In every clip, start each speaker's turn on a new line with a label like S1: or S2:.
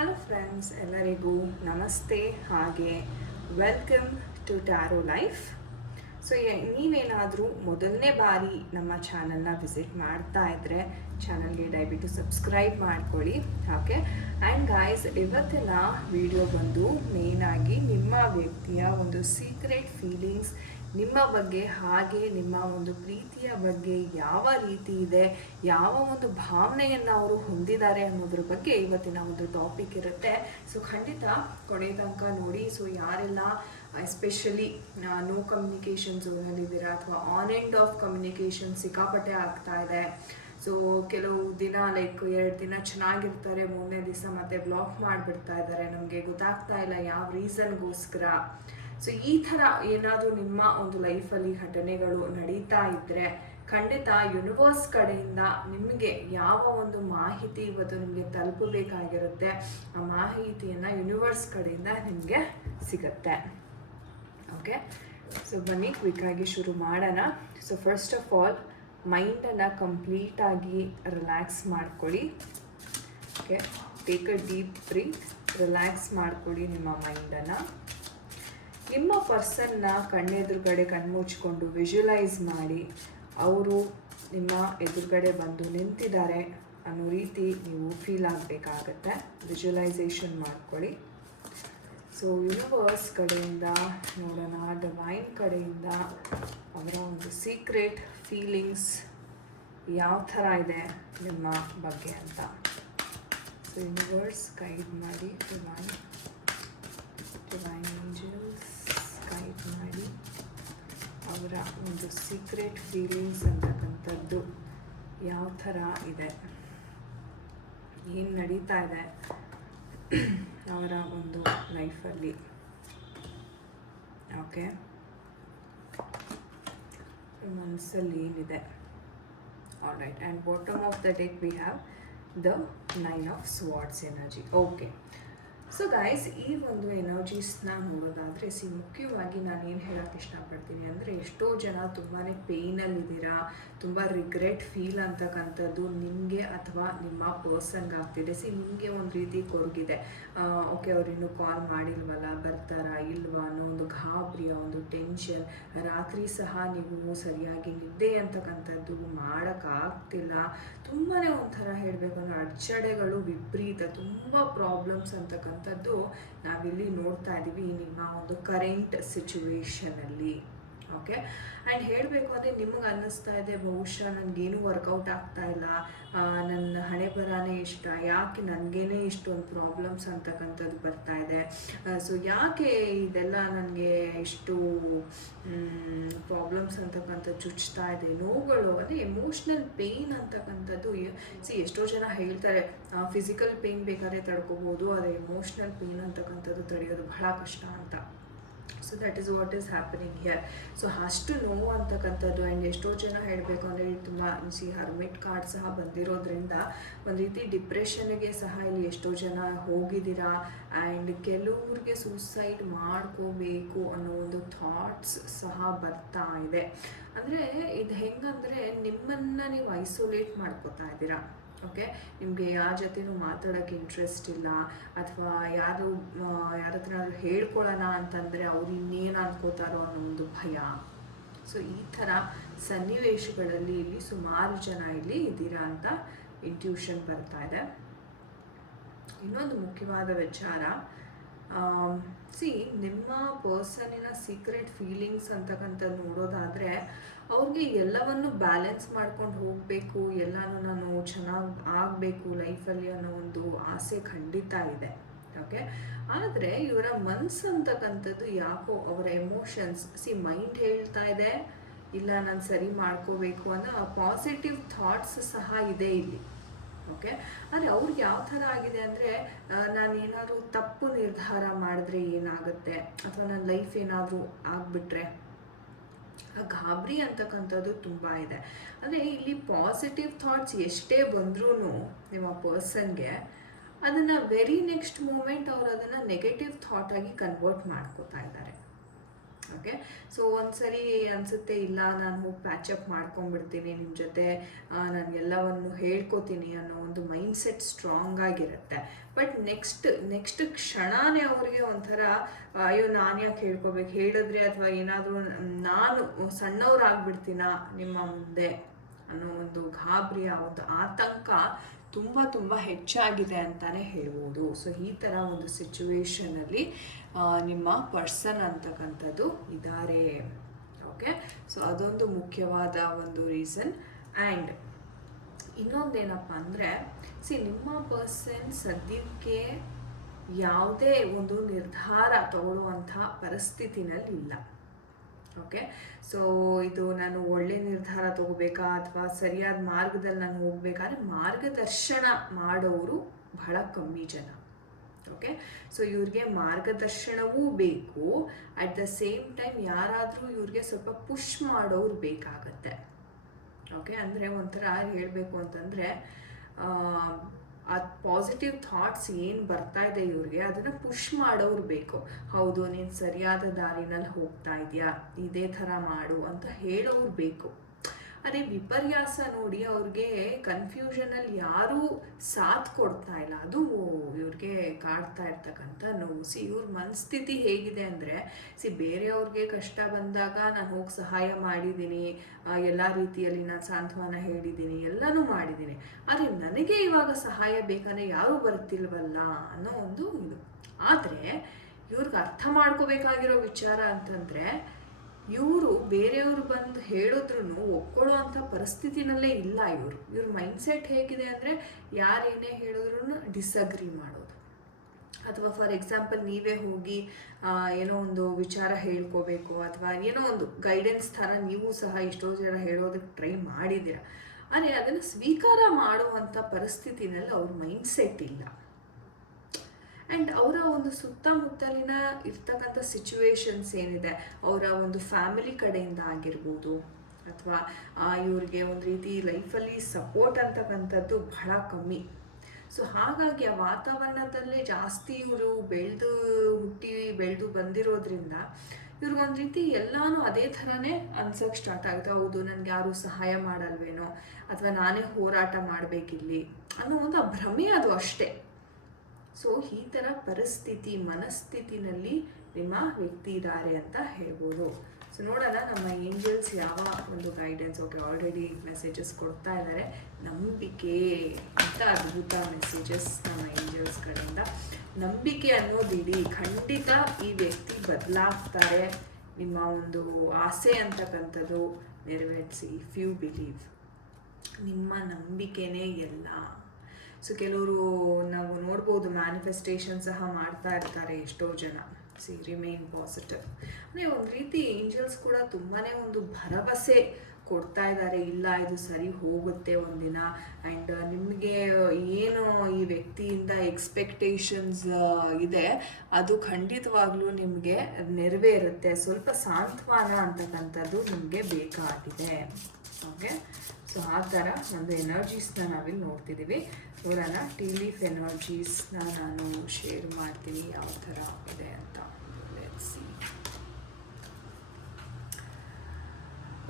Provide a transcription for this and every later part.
S1: Hello friends ಎಲ್ಲರಿಗೂ ನಮಸ್ತೆ, ಹಾಗೆ welcome to tarot life so ನೀವೇನಾದರೂ ಮೊದಲನೇ ಬಾರಿ ನಮ್ಮ ಚಾನಲ್ನ ವಿಸಿಟ್ ಮಾಡ್ತಾ ಇದ್ದರೆ ಚಾನಲ್ಗೆ ದಯವಿಟ್ಟು ಸಬ್ಸ್ಕ್ರೈಬ್ ಮಾಡ್ಕೊಳ್ಳಿ ಓಕೆ ಆ್ಯಂಡ್ ಗಾಯ್ಸ್ ಇವತ್ತಿನ ವಿಡಿಯೋ ಬಂದು ಮೇಯ್ನಾಗಿ ನಿಮ್ಮ ವ್ಯಕ್ತಿಯ ಒಂದು ಸೀಕ್ರೆಟ್ ಫೀಲಿಂಗ್ಸ್ ನಿಮ್ಮ ಬಗ್ಗೆ ಹಾಗೆ, ನಿಮ್ಮ ಒಂದು ಪ್ರೀತಿಯ ಬಗ್ಗೆ ಯಾವ ರೀತಿ ಇದೆ, ಯಾವ ಒಂದು ಭಾವನೆಯನ್ನು ಅವರು ಹೊಂದಿದ್ದಾರೆ ಅನ್ನೋದ್ರ ಬಗ್ಗೆ ಇವತ್ತಿನ ಒಂದು ಟಾಪಿಕ್ ಇರುತ್ತೆ. ಸೊ ಖಂಡಿತ ಕೊನೆ ತನಕ ನೋಡಿ. ಸೊ ಯಾರೆಲ್ಲ ಎಸ್ಪೆಷಲಿ ನೋ ಕಮ್ಯುನಿಕೇಷನ್ ಝೋನಲ್ಲಿದ್ದೀರಾ ಅಥವಾ ಆನ್ ಎಂಡ್ ಆಫ್ ಕಮ್ಯುನಿಕೇಷನ್ ಸಿಕ್ಕಾಪಟ್ಟೆ ಆಗ್ತಾ ಇದೆ. ಸೊ ಕೆಲವು ದಿನ ಲೈಕ್ ಎರಡು ದಿನ ಚೆನ್ನಾಗಿರ್ತಾರೆ, ಮೂರನೇ ದಿವಸ ಮತ್ತೆ ಬ್ಲಾಕ್ ಮಾಡಿಬಿಡ್ತಾ ಇದ್ದಾರೆ. ನಮಗೆ ಗೊತ್ತಾಗ್ತಾ ಇಲ್ಲ ಯಾವ ರೀಸನ್ಗೋಸ್ಕರ ಸೊ ಈ ಥರ ಏನಾದರೂ ನಿಮ್ಮ ಒಂದು ಲೈಫಲ್ಲಿ ಘಟನೆಗಳು ನಡೀತಾ ಇದ್ದರೆ ಖಂಡಿತ ಯೂನಿವರ್ಸ್ ಕಡೆಯಿಂದ ನಿಮಗೆ ಯಾವ ಒಂದು ಮಾಹಿತಿ ಇವತ್ತು ನಿಮಗೆ ತಲುಪಬೇಕಾಗಿರುತ್ತೆ, ಆ ಮಾಹಿತಿಯನ್ನು ಯೂನಿವರ್ಸ್ ಕಡೆಯಿಂದ ನಿಮಗೆ ಸಿಗುತ್ತೆ. ಓಕೆ ಸೊ ಬನ್ನಿ ಕ್ವಿಕ್ಕಾಗಿ ಶುರು ಮಾಡೋಣ. ಸೊ ಫಸ್ಟ್ ಆಫ್ ಆಲ್ ಮೈಂಡನ್ನು ಕಂಪ್ಲೀಟಾಗಿ ರಿಲ್ಯಾಕ್ಸ್ ಮಾಡ್ಕೊಳ್ಳಿ. Okay take a deep breath relax ಮಾಡ್ಕೊಳ್ಳಿ ನಿಮ್ಮ ಮೈಂಡನ್ನು ನಿಮ್ಮ ಪರ್ಸನ್ನ ಕಣ್ಣೆದುರುಗಡೆ ಕಣ್ಮುಚ್ಕೊಂಡು ವಿಜುವಲೈಸ್ ಮಾಡಿ, ಅವರು ನಿಮ್ಮ ಎದುರುಗಡೆ ಬಂದು ನಿಂತಿದ್ದಾರೆ ಅನ್ನೋ ರೀತಿ ನೀವು ಫೀಲ್ ಆಗಬೇಕಾಗತ್ತೆ. ವಿಜುವಲೈಸೇಷನ್ ಮಾಡ್ಕೊಳ್ಳಿ. ಸೊ ಯೂನಿವರ್ಸ್ ಕಡೆಯಿಂದ ನೋಡೋಣ ಡಿವೈನ್ ಕಡೆಯಿಂದ ಅವರ ಒಂದು ಸೀಕ್ರೆಟ್ ಫೀಲಿಂಗ್ಸ್ ಯಾವ ಥರ ಇದೆ ನಿಮ್ಮ ಬಗ್ಗೆ ಅಂತ. ಸೊ ಯೂನಿವರ್ಸ್ ಗೈಡ್ ಮಾಡಿ ಡಿವೈನ್ ಡಿವೈನ್ ಏಂಜಲ್ಸ್ ಮಾಡಿ ಅವರ ಒಂದು ಸೀಕ್ರೆಟ್ ಫೀಲಿಂಗ್ಸ್ ಅಂತಕ್ಕಂಥದ್ದು ಯಾವ ಥರ ಇದೆ? ಏನು ನಡೀತಾ ಇದೆ ಅವರ ಒಂದು ಲೈಫಲ್ಲಿ ಓಕೆ ಮನಸ್ಸಲ್ಲಿ ಏನಿದೆ? All right and bottom of the deck we have the nine of swords energy okay so guys ಈ ಒಂದು ಎನರ್ಜೀಸ್ನ ನೋಡೋದಾದರೆ ಸಿ ಮುಖ್ಯವಾಗಿ ನಾನು ಏನು ಹೇಳೋಕ್ಕೆ ಇಷ್ಟಪಡ್ತೀನಿ ಅಂದರೆ ಎಷ್ಟೋ ಜನ ತುಂಬಾ ಪೇಯ್ನಲ್ಲಿದ್ದೀರಾ ತುಂಬ ರಿಗ್ರೆಟ್ ಫೀಲ್ ಅಂತಕ್ಕಂಥದ್ದು ನಿಮಗೆ ಅಥವಾ ನಿಮ್ಮ ಪರ್ಸನ್ಗೆ ಆಗ್ತಿದೆ. ಸಿ ನಿಮಗೆ ಒಂದು ರೀತಿ ಕೊರಗಿದೆ. ಓಕೆ ಅವರಿನ್ನು ಕಾಲ್ ಮಾಡಿಲ್ವಲ್ಲ, ಬರ್ತಾರಾ ಇಲ್ವಾ ಅನ್ನೋ ಒಂದು ಗಾಬರಿಯ ಒಂದು ಟೆನ್ಷನ್ ರಾತ್ರಿ ಸಹ ನೀವು ಸರಿಯಾಗಿ ನಿದ್ದೆ ಅಂತಕ್ಕಂಥದ್ದು ಮಾಡೋಕ್ಕಾಗ್ತಿಲ್ಲ ತುಂಬಾ ಒಂಥರ ಹೇಳಬೇಕು ಅಂದರೆ ಅಡ್ಚಣೆಗಳು ವಿಪರೀತ, ತುಂಬ ಪ್ರಾಬ್ಲಮ್ಸ್ ಅಂತಕ್ಕಂಥದ್ದು ನಾವಿಲ್ಲಿ ನೋಡ್ತಾ ಇದ್ದೀವಿ ನಿಮ್ಮ ಒಂದು ಕರೆಂಟ್ ಸಿಚುವೇಶನಲ್ಲಿ ಓಕೆ ಆ್ಯಂಡ್ ಹೇಳಬೇಕು ಅಂದರೆ ನಿಮಗೆ ಅನ್ನಿಸ್ತಾ ಇದೆ, ಬಹುಶಃ ನನಗೇನು ವರ್ಕೌಟ್ ಆಗ್ತಾ ಇಲ್ಲ ನನ್ನ ಹಣೆ ಬರಾನೇ ಇಷ್ಟ, ಯಾಕೆ ನನಗೇನೆ ಇಷ್ಟೊಂದು ಪ್ರಾಬ್ಲಮ್ಸ್ ಅಂತಕ್ಕಂಥದ್ದು ಬರ್ತಾ ಇದೆ? ಸೊ ಯಾಕೆ ಇದೆಲ್ಲ ನನಗೆ ಇಷ್ಟು ಪ್ರಾಬ್ಲಮ್ಸ್ ಅಂತಕ್ಕಂಥದ್ದು ಚುಚ್ತಾ ಇದೆ? ನೋವುಗಳು ಅಂದರೆ ಎಮೋಷ್ನಲ್ ಪೇಯ್ನ್ ಅಂತಕ್ಕಂಥದ್ದು ಸಿ ಎಷ್ಟೋ ಜನ ಹೇಳ್ತಾರೆ ಫಿಸಿಕಲ್ ಪೇಯ್ನ್ ಬೇಕಾದ್ರೆ ತಡ್ಕೋಬೋದು, ಆದರೆ ಎಮೋಷ್ನಲ್ ಪೇಯ್ನ್ ಅಂತಕ್ಕಂಥದ್ದು ತಡೆಯೋದು ಬಹಳ ಕಷ್ಟ ಅಂತ. So that is what is happening here so ಅಷ್ಟು ನೋವು ಅಂತಕ್ಕಂಥದ್ದು ಆ್ಯಂಡ್ ಎಷ್ಟೋ ಜನ ಹೇಳಬೇಕು ಅಂದರೆ ತುಂಬ ಸಿ ಹರ್ಮಿಟ್ ಕಾರ್ಡ್ ಸಹ ಬಂದಿರೋದ್ರಿಂದ ಒಂದು ರೀತಿ ಡಿಪ್ರೆಷನ್ಗೆ ಸಹ ಇಲ್ಲಿ ಎಷ್ಟೋ ಜನ ಹೋಗಿದ್ದೀರಾ ಆ್ಯಂಡ್ ಕೆಲವ್ರಿಗೆ ಸೂಸೈಡ್ ಮಾಡ್ಕೋಬೇಕು ಅನ್ನೋ ಒಂದು ಥಾಟ್ಸ್ ಸಹ ಬರ್ತಾ ಇದೆ. ಅಂದರೆ ಇದು ಹೆಂಗಂದರೆ ನಿಮ್ಮನ್ನು ನೀವು ಐಸೋಲೇಟ್ ಮಾಡ್ಕೋತಾ ಇದ್ದೀರಾ. ಓಕೆ? ನಿಮಗೆ ಯಾರ ಜೊತೆನೂ ಮಾತಾಡೋಕ್ಕೆ ಇಂಟ್ರೆಸ್ಟ್ ಇಲ್ಲ, ಅಥವಾ ಯಾರು ಯಾರ ಹತ್ರ ಹೇಳ್ಕೊಳ್ಳೋಣ ಅಂತಂದರೆ ಅವ್ರು ಇನ್ನೇನು ಅನ್ಕೋತಾರೋ ಅನ್ನೋ ಒಂದು ಭಯ. ಸೊ ಈ ಥರ ಸನ್ನಿವೇಶಗಳಲ್ಲಿ ಇಲ್ಲಿ ಸುಮಾರು ಜನ ಇಲ್ಲಿ ಇದ್ದೀರಾ ಅಂತ ಇಂಟ್ಯೂಷನ್ ಬರ್ತಾ ಇದೆ. ಇನ್ನೊಂದು ಮುಖ್ಯವಾದ ವಿಚಾರ ಸಿ ನಿಮ್ಮ ಪರ್ಸನಿನ ಸೀಕ್ರೆಟ್ ಫೀಲಿಂಗ್ಸ್ ಅಂತಕ್ಕಂಥ ನೋಡೋದಾದರೆ ಅವ್ರಿಗೆ ಎಲ್ಲವನ್ನು ಬ್ಯಾಲೆನ್ಸ್ ಮಾಡ್ಕೊಂಡು ಹೋಗಬೇಕು, ಎಲ್ಲನೂ ನಾನು ಚೆನ್ನಾಗಿ ಆಗಬೇಕು ಲೈಫಲ್ಲಿ ಅನ್ನೋ ಒಂದು ಆಸೆ ಖಂಡಿತ ಇದೆ ಓಕೆ ಆದರೆ ಇವರ ಮನ್ಸು ಅಂತಕ್ಕಂಥದ್ದು ಯಾಕೋ ಅವರ ಎಮೋಷನ್ಸ್ ಸಿ ಮೈಂಡ್ ಹೇಳ್ತಾ ಇದೆ, ಇಲ್ಲ ನಾನು ಸರಿ ಮಾಡ್ಕೋಬೇಕು ಅನ್ನೋ ಪಾಸಿಟಿವ್ ಥಾಟ್ಸ್ ಸಹ ಇದೆ ಇಲ್ಲಿ ಓಕೆ ಆದರೆ ಅವ್ರಿಗೆ ಯಾವ ಥರ ಆಗಿದೆ ಅಂದರೆ ನಾನು ಏನಾದರೂ ತಪ್ಪು ನಿರ್ಧಾರ ಮಾಡಿದ್ರೆ ಏನಾಗುತ್ತೆ? ಅಥವಾ ನನ್ನ ಲೈಫ್ ಏನಾದರೂ ಆಗಿಬಿಟ್ರೆ? ಗಾಬರಿ ಅಂತಕ್ಕಂಥದ್ದು ತುಂಬ ಇದೆ. ಅಂದರೆ ಇಲ್ಲಿ ಪಾಸಿಟಿವ್ ಥಾಟ್ಸ್ ಎಷ್ಟೇ ಬಂದ್ರೂ ನಿಮ್ಮ ಪರ್ಸನ್ಗೆ ಅದನ್ನು ವೆರಿ ನೆಕ್ಸ್ಟ್ ಮೂಮೆಂಟ್ ಅವರು ಅದನ್ನು ನೆಗೆಟಿವ್ ಥಾಟಾಗಿ ಕನ್ವರ್ಟ್ ಮಾಡ್ಕೋತಾ ಇದ್ದಾರೆ. ಓಕೆ? ಸೊ ಒಂದ್ಸರಿ ಅನ್ಸುತ್ತೆ, ಇಲ್ಲ, ನಾನು ಹೋಗಿ ಪ್ಯಾಚಪ್ ಮಾಡ್ಕೊಂಡ್ಬಿಡ್ತೀನಿ ನಿಮ್ಮ ಜೊತೆ ನಾನು ಎಲ್ಲವನ್ನು ಹೇಳ್ಕೊತೀನಿ ಅನ್ನೋ ಒಂದು ಮೈಂಡ್ ಸೆಟ್ ಸ್ಟ್ರಾಂಗ್ ಆಗಿರುತ್ತೆ. ಬಟ್ ನೆಕ್ಸ್ಟ್ ನೆಕ್ಸ್ಟ್ ಕ್ಷಣನೇ ಅವ್ರಿಗೆ ಒಂಥರ, ಅಯ್ಯೋ, ನಾನು ಯಾಕೆ ಹೇಳ್ಕೊಬೇಕು? ಹೇಳಿದ್ರೆ ಅಥವಾ ಏನಾದರೂ, ನಾನು ಸಣ್ಣವ್ರಾಗ್ಬಿಡ್ತೀನ ನಿಮ್ಮ ಮುಂದೆ ಅನ್ನೋ ಒಂದು ಗಾಬರಿ ಒಂದು ಆತಂಕ ತುಂಬ ತುಂಬ ಹೆಚ್ಚಾಗಿದೆ ಅಂತಲೇ ಹೇಳ್ಬೋದು. ಸೊ ಈ ಥರ ಒಂದು ಸಿಚುವೇಶನಲ್ಲಿ ನಿಮ್ಮ ಪರ್ಸನ್ ಅಂತಕ್ಕಂಥದ್ದು ಇದ್ದಾರೆ ಓಕೆ ಸೊ ಅದೊಂದು ಮುಖ್ಯವಾದ ಒಂದು ರೀಸನ್ ಆ್ಯಂಡ್ ಇನ್ನೊಂದೇನಪ್ಪ ಅಂದರೆ ಸಿ ನಿಮ್ಮ ಪರ್ಸನ್ ಸದ್ಯಕ್ಕೆ ಯಾವುದೇ ಒಂದು ನಿರ್ಧಾರ ತಗೊಳ್ಳುವಂಥ ಪರಿಸ್ಥಿತಿನಲ್ಲಿ ಇಲ್ಲ ಓಕೆ ಸೊ ಇದು ನಾನು ಒಳ್ಳೆ ನಿರ್ಧಾರ ತಗೋಬೇಕಾ ಅಥವಾ ಸರಿಯಾದ ಮಾರ್ಗದಲ್ಲಿ ನಾನು ಹೋಗ್ಬೇಕಾದ್ರೆ ಮಾರ್ಗದರ್ಶನ ಮಾಡೋರು ಬಹಳ ಕಮ್ಮಿ ಜನ. ಓಕೆ ಸೊ ಇವ್ರಿಗೆ ಮಾರ್ಗದರ್ಶನವೂ ಬೇಕು. ಅಟ್ ದ ಸೇಮ್ ಟೈಮ್ ಯಾರಾದರೂ ಇವ್ರಿಗೆ ಸ್ವಲ್ಪ ಪುಷ್ ಮಾಡೋರು ಬೇಕಾಗತ್ತೆ. ಓಕೆ ಅಂದರೆ ಒಂಥರ ಹೇಳಬೇಕು ಅಂತಂದರೆ ಆ ಪಾಸಿಟಿವ್ ಥಾಟ್ಸ್ ಏನು ಬರ್ತಾ ಇದೆ ಇವ್ರಿಗೆ, ಅದನ್ನು ಪುಷ್ ಮಾಡೋರು ಬೇಕು. ಹೌದು, ನೀನು ಸರಿಯಾದ ದಾರಿನಲ್ಲಿ ಹೋಗ್ತಾ ಇದೆಯಾ? ಇದೇ ಥರ ಮಾಡು ಅಂತ ಹೇಳೋರು ಬೇಕು. ಅದೇ ವಿಪರ್ಯಾಸ ನೋಡಿ ಅವ್ರಿಗೆ ಕನ್ಫ್ಯೂಷನಲ್ಲಿ ಯಾರೂ ಸಾಥ್ ಕೊಡ್ತಾ ಇಲ್ಲ. ಅದು ಇವ್ರಿಗೆ ಕಾಡ್ತಾ ಇರ್ತಕ್ಕಂಥ ನೋವು. ಸಿ, ಇವ್ರ ಮನಸ್ಥಿತಿ ಹೇಗಿದೆ ಅಂದರೆ, ಸಿ, ಬೇರೆಯವ್ರಿಗೆ ಕಷ್ಟ ಬಂದಾಗ ನಾನು ಹೋಗಿ ಸಹಾಯ ಮಾಡಿದ್ದೀನಿ ಎಲ್ಲ ರೀತಿಯಲ್ಲಿ ನಾನು ಸಾಂತ್ವನ ಹೇಳಿದ್ದೀನಿ ಎಲ್ಲನೂ ಮಾಡಿದ್ದೀನಿ ಆದರೆ ನನಗೆ ಇವಾಗ ಸಹಾಯ ಬೇಕಾದ್ರೆ ಯಾರೂ ಬರ್ತಿಲ್ವಲ್ಲ ಅನ್ನೋ ಒಂದು ಇದು. ಆದರೆ ಇವ್ರಿಗೆ ಅರ್ಥ ಮಾಡ್ಕೋಬೇಕಾಗಿರೋ ವಿಚಾರ ಅಂತಂದರೆ ಇವರು ಬೇರೆಯವರು ಬಂದು ಹೇಳಿದ್ರು ಒಪ್ಕೊಳ್ಳೋ ಅಂಥ ಪರಿಸ್ಥಿತಿನಲ್ಲೇ ಇಲ್ಲ ಇವರು. ಇವ್ರ ಮೈಂಡ್ಸೆಟ್ ಹೇಗಿದೆ ಅಂದರೆ ಯಾರೇನೇ ಹೇಳಿದ್ರು ಡಿಸಗ್ರಿ ಮಾಡೋದು. ಅಥವಾ ಫಾರ್ ಎಕ್ಸಾಂಪಲ್ ನೀವೇ ಹೋಗಿ ಏನೋ ಒಂದು ವಿಚಾರ ಹೇಳ್ಕೋಬೇಕು ಅಥವಾ ಏನೋ ಒಂದು ಗೈಡೆನ್ಸ್ ಥರ ನೀವು ಸಹ ಎಷ್ಟೋ ಜನ ಹೇಳೋದಕ್ಕೆ ಟ್ರೈ ಮಾಡಿದ್ದೀರ. ಆದರೆ ಅದನ್ನು ಸ್ವೀಕಾರ ಮಾಡುವಂಥ ಪರಿಸ್ಥಿತಿನಲ್ಲಿ ಅವ್ರ ಮೈಂಡ್ಸೆಟ್ ಇಲ್ಲ. ಆ್ಯಂಡ್ ಅವರ ಒಂದು ಸುತ್ತಮುತ್ತಲಿನ ಇರ್ತಕ್ಕಂಥ ಸಿಚುವೇಶನ್ಸ್ ಏನಿದೆ? ಅವರ ಒಂದು ಫ್ಯಾಮಿಲಿ ಕಡೆಯಿಂದ ಆಗಿರ್ಬೋದು, ಅಥವಾ ಇವ್ರಿಗೆ ಒಂದು ರೀತಿ ಲೈಫಲ್ಲಿ ಸಪೋರ್ಟ್ ಅಂತಕ್ಕಂಥದ್ದು ಬಹಳ ಕಮ್ಮಿ. ಸೊ ಹಾಗಾಗಿ ಆ ವಾತಾವರಣದಲ್ಲೇ ಜಾಸ್ತಿ ಇವರು ಬೆಳೆದು ಹುಟ್ಟಿ ಬೆಳೆದು ಬಂದಿರೋದ್ರಿಂದ ಇವ್ರಿಗೊಂದು ರೀತಿ ಎಲ್ಲಾನು ಅದೇ ಥರನೇ ಅನ್ಸೋಕ್ಕೆ ಸ್ಟಾರ್ಟ್ ಆಗುತ್ತೆ. ಹೌದು, ನನಗೆ ಯಾರು ಸಹಾಯ ಮಾಡಲ್ವೇನೋ, ಅಥವಾ ನಾನೇ ಹೋರಾಟ ಮಾಡಬೇಕಿಲ್ಲಿ ಅನ್ನೋ ಒಂದು ಭ್ರಮೆ ಅದು ಅಷ್ಟೇ. ಸೊ ಈ ಥರ ಪರಿಸ್ಥಿತಿ, ಮನಸ್ಥಿತಿನಲ್ಲಿ ನಿಮ್ಮ ವ್ಯಕ್ತಿ ಇದ್ದಾರೆ ಅಂತ ಹೇಳ್ಬೋದು. ಸೊ ನೋಡೋಣ ನಮ್ಮ ಏಂಜಲ್ಸ್ ಯಾವ ಒಂದು ಗೈಡೆನ್ಸ್ ಓಕೆ ಆಲ್ರೆಡಿ ಮೆಸೇಜಸ್ ಕೊಡ್ತಾ ಇದ್ದಾರೆ ನಂಬಿಕೆ ಅಂತ ಅದ್ಭುತ ಮೆಸೇಜಸ್ ನಮ್ಮ ಏಂಜಲ್ಸ್ ಕಡೆಯಿಂದ. ನಂಬಿಕೆ ಅನ್ನೋದಿಡಿ ಖಂಡಿತ ಈ ವ್ಯಕ್ತಿ ಬದಲಾಗ್ತಾರೆ. ನಿಮ್ಮ ಒಂದು ಆಸೆ ಅಂತಕ್ಕಂಥದ್ದು ನೆರವೇರಿಸಿ ಇಫ್ ಯು ಬಿಲೀವ್ ನಿಮ್ಮ ನಂಬಿಕೆನೇ ಎಲ್ಲ. ಸೊ ಕೆಲವರು ನಾವು ನೋಡ್ಬೋದು ಮ್ಯಾನಿಫೆಸ್ಟೇಷನ್ ಸಹ ಮಾಡ್ತಾ ಇರ್ತಾರೆ ಎಷ್ಟೋ ಜನ. ಸಿ ರಿಮೈನ್ ಪಾಸಿಟಿವ್ ಅಂದರೆ ಒಂದು ರೀತಿ ಏಂಜಲ್ಸ್ ಕೂಡ ತುಂಬಾ ಒಂದು ಭರವಸೆ ಕೊಡ್ತಾ ಇದ್ದಾರೆ. ಇಲ್ಲ, ಇದು ಸರಿ ಹೋಗುತ್ತೆ ಒಂದಿನ. ಆ್ಯಂಡ್ ನಿಮಗೆ ಏನು ಈ ವ್ಯಕ್ತಿಯಿಂದ ಎಕ್ಸ್ಪೆಕ್ಟೇಷನ್ಸ್ ಇದೆ, ಅದು ಖಂಡಿತವಾಗ್ಲೂ ನಿಮಗೆ ನೆರವೇರುತ್ತೆ. ಸ್ವಲ್ಪ ಸಾಂತ್ವನ ಅಂತಕ್ಕಂಥದ್ದು ನಿಮಗೆ ಬೇಕಾಗಿದೆ. ಓಕೆ ಸೊ ಆ ಥರ ಒಂದು ಎನರ್ಜೀಸ್ನ ನಾವಿಲ್ಲಿ ನೋಡ್ತಿದ್ದೀವಿ. ನೋಡೋಣ ಟೀ ಲೀಫ್ ಎನರ್ಜೀಸ್ನ ನಾನು ಶೇರ್ ಮಾಡ್ತೀನಿ ಯಾವ ಥರ ಇದೆ ಅಂತ.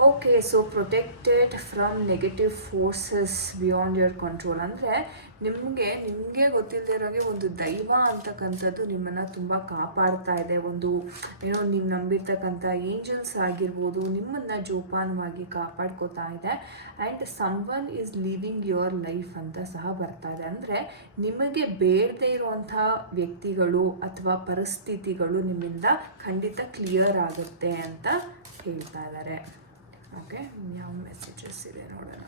S1: Okay so protected from negative forces beyond your control ಅಂದರೆ ನಿಮಗೆ ನಿಮಗೆ ಗೊತ್ತಿಲ್ಲದೆ ಇರೋಗೆ ಒಂದು ದೈವ ಅಂತಕ್ಕಂಥದ್ದು ನಿಮ್ಮನ್ನು ತುಂಬ ಕಾಪಾಡ್ತಾ ಇದೆ. ಒಂದು, ಏನೋ ನೀವು ನಂಬಿರ್ತಕ್ಕಂಥ ಏಂಜಲ್ಸ್ ಆಗಿರ್ಬೋದು, ನಿಮ್ಮನ್ನು ಜೋಪಾನವಾಗಿ ಕಾಪಾಡ್ಕೋತಾ ಇದೆ. And someone is living your life ಅಂತ ಸಹ ಬರ್ತಾ ಇದೆ. ಅಂದರೆ ನಿಮಗೆ ಬೇಡದೇ ಇರುವಂಥ ವ್ಯಕ್ತಿಗಳು ಅಥವಾ ಪರಿಸ್ಥಿತಿಗಳು ನಿಮ್ಮಿಂದ ಖಂಡಿತ ಕ್ಲಿಯರ್ ಆಗುತ್ತೆ ಅಂತ ಹೇಳ್ತಾ ಇದ್ದಾರೆ ಓಕೆ ಯಾವ ಮೆಸೇಜಸ್ ಇದೆ ನೋಡೋಣ.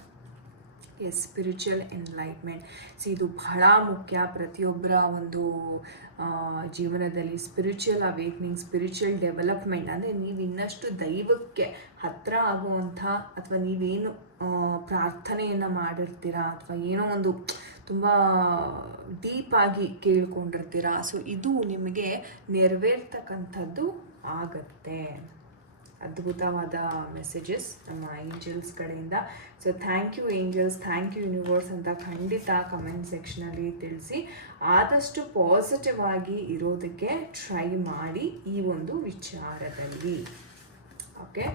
S1: ಎಸ್ ಸ್ಪಿರಿಚುವಲ್ ಎನ್ಲೈಟ್ಮೆಂಟ್ ಸೊ ಇದು ಬಹಳ ಮುಖ್ಯ. ಪ್ರತಿಯೊಬ್ಬರ ಒಂದು ಜೀವನದಲ್ಲಿ ಸ್ಪಿರಿಚುವಲ್ ಅವೇಕ್ನಿಂಗ್ ಸ್ಪಿರಿಚುವಲ್ ಡೆವಲಪ್ಮೆಂಟ್ ಅಂದರೆ ನೀವು ಇನ್ನಷ್ಟು ದೈವಕ್ಕೆ ಹತ್ತಿರ ಆಗುವಂಥ ಅಥವಾ ನೀವೇನು ಪ್ರಾರ್ಥನೆಯನ್ನು ಮಾಡಿರ್ತೀರಾ ಅಥವಾ ಏನೋ ಒಂದು ತುಂಬ ಡೀಪಾಗಿ ಕೇಳ್ಕೊಂಡಿರ್ತೀರಾ. ಸೊ ಇದು ನಿಮಗೆ ನೆರವೇರ್ತಕ್ಕಂಥದ್ದು ಆಗತ್ತೆ. ಅದ್ಭುತವಾದ ಮೆಸೇಜಸ್ ನಮ್ಮ ಏಂಜಲ್ಸ್ ಕಡೆಯಿಂದ. So thank you angels thank you universe ಅಂತ ಖಂಡಿತ ಕಮೆಂಟ್ ಸೆಕ್ಷನಲ್ಲಿ ತಿಳಿಸಿ. ಆದಷ್ಟು ಪಾಸಿಟಿವ್ ಆಗಿ ಇರೋದಕ್ಕೆ ಟ್ರೈ ಮಾಡಿ ಈ ಒಂದು ವಿಚಾರದಲ್ಲಿ. Okay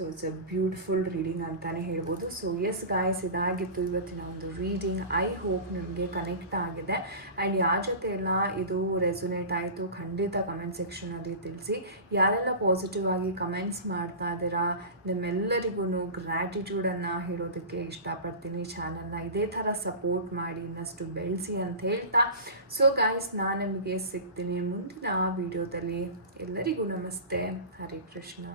S1: so it's a beautiful reading ಅಂತಲೇ ಹೇಳ್ಬೋದು. ಸೊ ಎಸ್ ಗಾಯ್ಸ್ ಇದಾಗಿತ್ತು ಇವತ್ತಿನ ಒಂದು ರೀಡಿಂಗ್ ಐ ಹೋಪ್ ನಿಮಗೆ ಕನೆಕ್ಟ್ ಆಗಿದೆ. ಆ್ಯಂಡ್ ಯಾರ ಜೊತೆ ಎಲ್ಲ ಇದು ರೆಸುನೇಟ್ ಆಯಿತು, ಖಂಡಿತ ಕಮೆಂಟ್ ಸೆಕ್ಷನಲ್ಲಿ ತಿಳಿಸಿ. ಯಾರೆಲ್ಲ ಪಾಸಿಟಿವ್ ಆಗಿ ಕಮೆಂಟ್ಸ್ ಮಾಡ್ತಾ ಇದ್ದೀರಾ ನಿಮ್ಮೆಲ್ಲರಿಗೂ ಗ್ರ್ಯಾಟಿಟ್ಯೂಡನ್ನು ಹೇಳೋದಕ್ಕೆ ಇಷ್ಟಪಡ್ತೀನಿ. ಚಾನಲ್ನ ಇದೇ ಥರ ಸಪೋರ್ಟ್ ಮಾಡಿ, ಇನ್ನಷ್ಟು ಬೆಳೆಸಿ ಅಂತ ಹೇಳ್ತಾ. ಸೊ ಗಾಯ್ಸ್ ನಾನು ನಿಮಗೆ ಸಿಗ್ತೀನಿ ಮುಂದಿನ ವಿಡಿಯೋದಲ್ಲಿ ಎಲ್ಲರಿಗೂ ನಮಸ್ತೆ. ಹರೇ ಕೃಷ್ಣ.